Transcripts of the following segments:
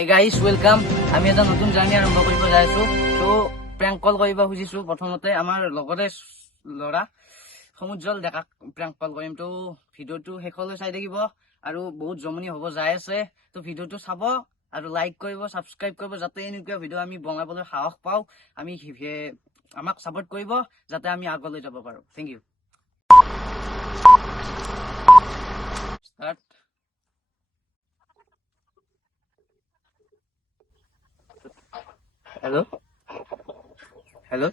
Hey guys, welcome. আমি এটা নতুন জাৰ্ণি আৰম্ভ কৰিব যাই আছো। সো প্ৰেংক কল কৰিব খুজিছো। প্ৰথমতে আমাৰ লগৰে ল'ৰা সমুজ্জ্বল ডেকাক প্ৰেংক কল কৰিম। তো ভিডিঅ'টো শেষলৈ চাই থাকিব আৰু বহুত জমনি হ'ব যাই আছে। তো ভিডিঅ'টো চাব আৰু লাইক কৰিব, সাবস্ক্ৰাইব কৰিব, যাতে এনেকুৱা ভিডিঅ' আমি বনাবলৈ সাহস পাওঁ। আমি আমাক সাপোৰ্ট কৰিব যাতে আমি আগলৈ যাব পাৰো। Thank you. Start. Hello hello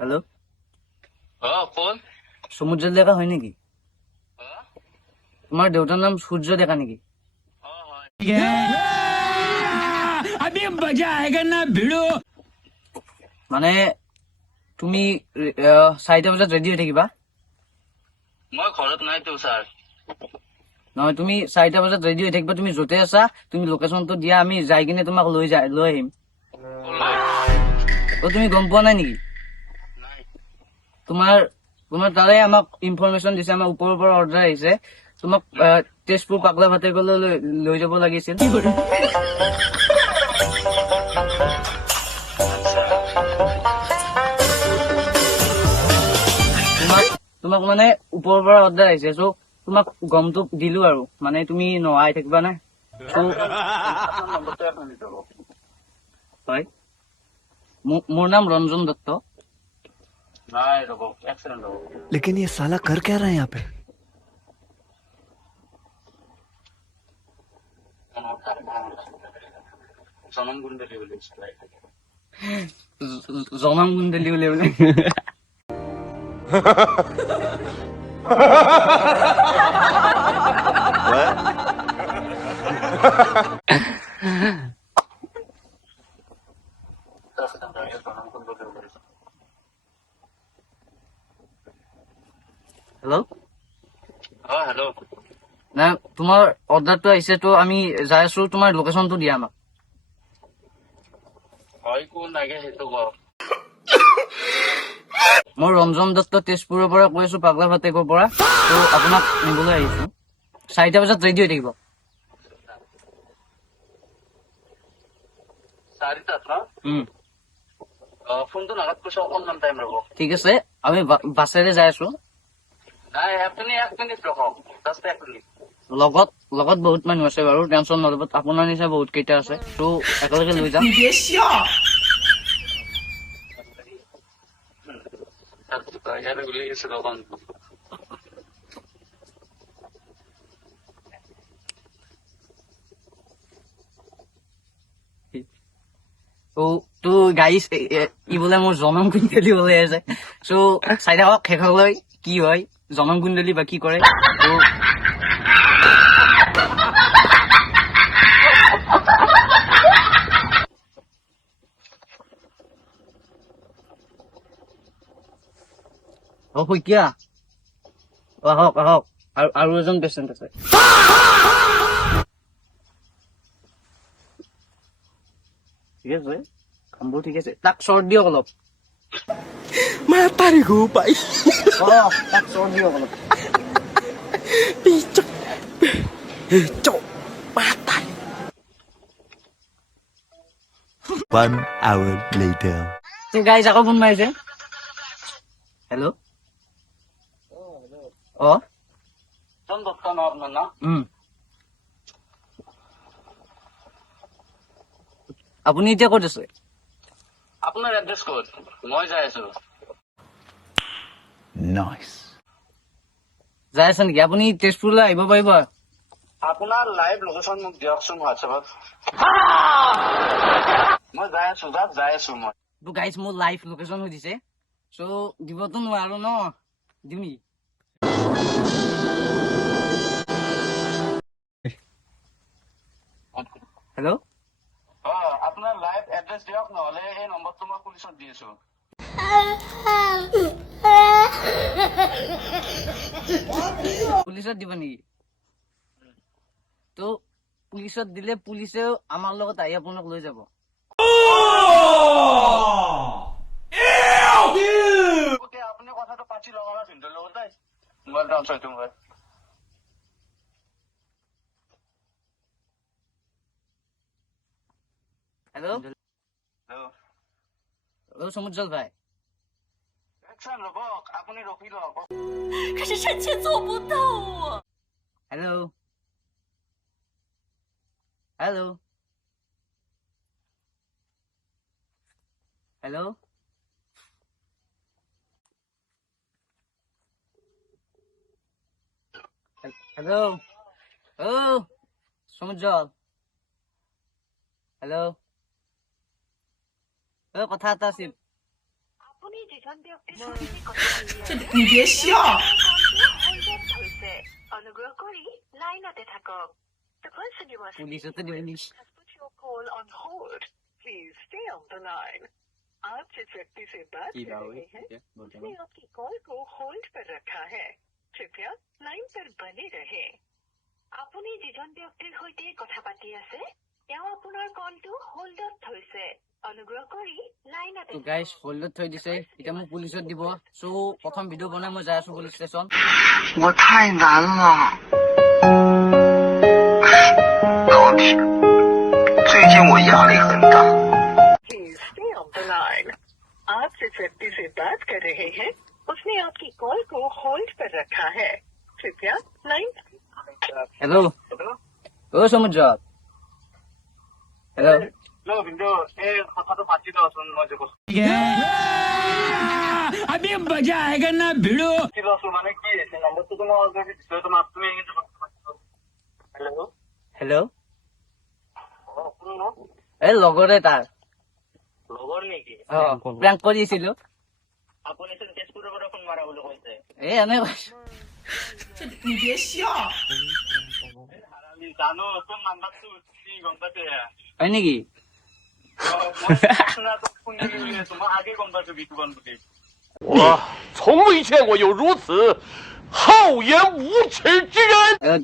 hello কোন সমুদ্র ডেকা হয় নেকি? তোমার দেউতার নাম সূর্য ডেকা নেকি? अभी मजा आएगा ना भिड़ो। মানে তুমি 4টা বজাত ৰেডি হৈ থাকিবা। মই ঘৰত নাই তো ছাৰ। নহয়, তুমি 4টা বজাত ৰেডি হৈ থাকিবা। তুমি য'তে আছা তুমি লোকেশ্যনটো দিয়া, আমি যাই কিনে তোমাক লৈ আহিম। তুমি গম পোৱা নাই নেকি? নাই তোমাৰ তোমাৰ তাৰে আমাক ইনফৰমেশ্যন দিছে, আমাৰ ওপৰৰ পৰা অৰ্ডাৰ আহিছে তোমাক তেজপুৰ পাগলা ভাতেকলৈ লৈ যাব লাগিছিল। তোমাক মানে ওপৰৰ পৰা অৰ্ডাৰ আহিছে। চ' তোমাক গমটো দিলো আৰু মানে তুমি নহাই থাকিবা নে? হয়, মোৰ নাম ৰঞ্জন দত্ত। নাই ৰ'ব, এক্সিডেণ্ট হ'ব। लेकिन ये साला कर क्या रहा है यहाँ पे? জনম গুণ্ডলী বুলি জনম কুণ্ডলী বুলি বোলে। Hello', hello'. না তোমাৰ অৰ্ডাৰটো আহিছে, তো আমি যাই আছো। তোমাৰ লোকেশ্যনটো দিয়া আমাক। হয়, কোন লাগে সেইটো কওক। মই ৰঞ্জন দত্ত তেজপুৰৰ পৰা কৈ আছো, পাগলা ভাতেকৰ পৰা। তো আপোনাক নিবলৈ আহিছো। 4টা বজাত ৰেডি হৈ থাকিব। 4টাত ন? ফোনটো নাগাত কৈছে, অকণমান টাইম ৰ'ব। ঠিক আছে, আমি বাছেৰে যাই আছো। নাই, আপুনি 1 মিনিট ৰখক, জাষ্ট 1 মিনিট। লগত বহুত মানুহ আছে বাৰু, টেনচন নলব। আপোনাৰ নিচিনা বহুত কেইটা আছে, তো একেলগে লৈ যাম। ইয়াতে গুলি গৈছে অকণ। তো গাইজ, ই বোলে মোৰ জনম কুণ্ডলী বোলে আছে। চ' চাই থাকক শেষলৈ কি হয়, জনম কুণ্ডলী বা কি কৰে। তো শইকীয়া, আহক আহক, আৰু এজন পেচেণ্ট আছে। ঠিক আছে, কামবোৰ ঠিক আছে। তাক চৰ্ট দিয়ক অলপ। मैं तारी को भाई তাক চৰ্ট দিয়ক অলপ। पिचक पिचक mata. 1 hour later. তো গাইজ আকৌ ফোন মাৰিছে। হেল্ল', জন দত্ত ন আপোনাৰ ন? আপুনি এতিয়া ক'ত আছে? আপোনাৰ এড্ৰেছ ক'ত? মই যাই আছো। Nice. যাই আছে নেকি? আপুনি তেজপুৰলৈ আহিব পাৰিব? আপোনাৰ লাইভ লোকেশ্যন মোক দিয়কচোন হোৱাটছএপত। মই যাই আছো, তাত যাই আছো মই। তো গাইজ মোৰ লাইভ লোকেশ্যন হৈ দিছে। চ' দিবতো নোৱাৰো ন, দিম নেকি? হেল্ল', আপোনাৰ লাইভ এড্ৰেছ দিয়ক, নহ'লে এই নম্বৰটো মই পুলিচত দি আছো। পুলিচত দিব নেকি? তো পুলিচত দিলে পুলিচেও আমাৰ লগত আহি আপোনাক লৈ যাব। আপুনি কথাটো পাতি লওক আমাৰ ভিনটোৰ লগত দেই। মোবাইলটো অন চাইটো মোবাইল। হেল্ল' অ' সমুজ্জ্বল ভাই একচন ৰ'বক, আপুনি ৰখি লওক। 可是臣妾做不到啊！ হেল্ল' হেল্ল' হেল্ল' হেল্ল' অ' সমুজ্জ্বল হেল্ল' অ' কথা এটা আছিল আপুনি যিজন ব্যক্তিৰ সৈতে কথা পাতি আছে, 你别笑。 হোল্ডত থৈছে। অনুগ্ৰহ কৰি লাইনতে থাকক। The person you are পুলিচতে দিব নেকি has put your call on hold. Please stay on the line. आप जिस व्यक्ति से बात कर रहे हैं, उसने आपकी कॉल को होल्ड पर रखा है। कृपया लाइन पर बने रहे। আপুনি যিজন ব্যক্তিৰ সৈতে কথা পাতি আছে, তেওঁ আপোনাৰ কলটো হোল্ডত থৈছে। অনুগ্ৰহ কৰি লাইনতে তো গাইজ হোল্ডত থৈ দিছে এতিয়া মোক পুলিচত দিব চ' প্ৰথম ভিডিঅ' বনাই মই যাই আছো police station 我太难了，老铁，最近我压力很大。 Please stay on the line. आप जिस व्यक्ति से बात कर रहे हैं, उसने आपकी कॉल को होल्ड पर रखा है। कृपया लाइन হেল্ল' অ' সমুজ্জ্বল হেল্ল' হেল্ল' কিন্তু এই কথাটো পাতি লওঁচোন, মই যে কৈছো अभी मजा आएगा ना भिड़ो পাতি লওঁচোন, মানে কি হৈছে নম্বৰটোতো মই অলৰেডি দিছোঁ, তোমাক তুমি কিন্তু কথা পাতি লোৱা। হেল্ল' হেল্ল' কোন ন? এই লগৰে তাৰ লগৰ নেকি? অ' প্ৰেংক কৰিছিলো আপুনিচোন তেজপুৰৰ পৰা ফোন মাৰা বুলি কৈছে। এই এনে কৈছো 你别笑。 আমি জানো তোৰ নাম্বাৰটো কি গম পাইছে। হয় নেকি মই আপোনাক ফোন কৰি আছো, মই আগে গম পাইছো বিতুবন বুলি।我从未见过有如此厚颜无耻之人。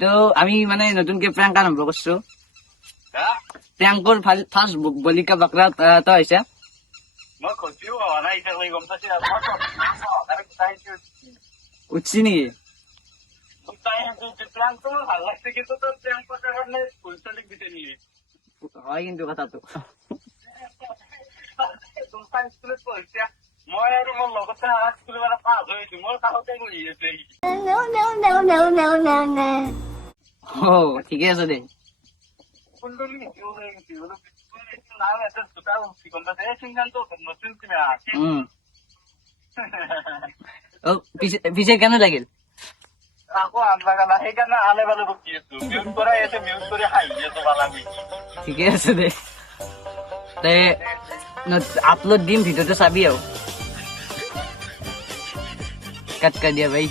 তো আমি মানে নতুনকে প্ৰেংক আৰম্ভ কৰিছো হা? প্ৰেংকৰ ফাৰ্ষ্ট বলিকা বাকৰা এটা হৈছে মই খতিও হোৱা নাই এতিয়ালৈকে, গম পাইছে। উঠছি নেকি প্লেনটো মোৰ ভাল লাগছে, কিন্তু তোৰ প্লেন কৰাৰ কাৰণে পইচা লিখ দিছে নেকি? হয় কিন্তু কথাটো তোমাৰ স্কুলত পঢ়িছা, মই আৰু মোৰ লগতে স্কুলৰ পৰা পাছ হৈছো, মোৰ কাষতে বহি আছে। অ' ঠিকে আছে দে কোনটো নাম এটা দুটা গম পাইছে। এই চিন্তানটো নতুন কিনা অ' পিছে কেনে লাগিল আকৌ আন লগা নাই, সেইকাৰণে আনে বালে বকি আছো। মিউট কৰাই আছে, মিউট কৰি হাঁহি আছো বালাবি। ঠিকে আছে দে তে আপলোড দিম ভিডিঅ'টো চাবি আৰু কাট দিয়া ভাই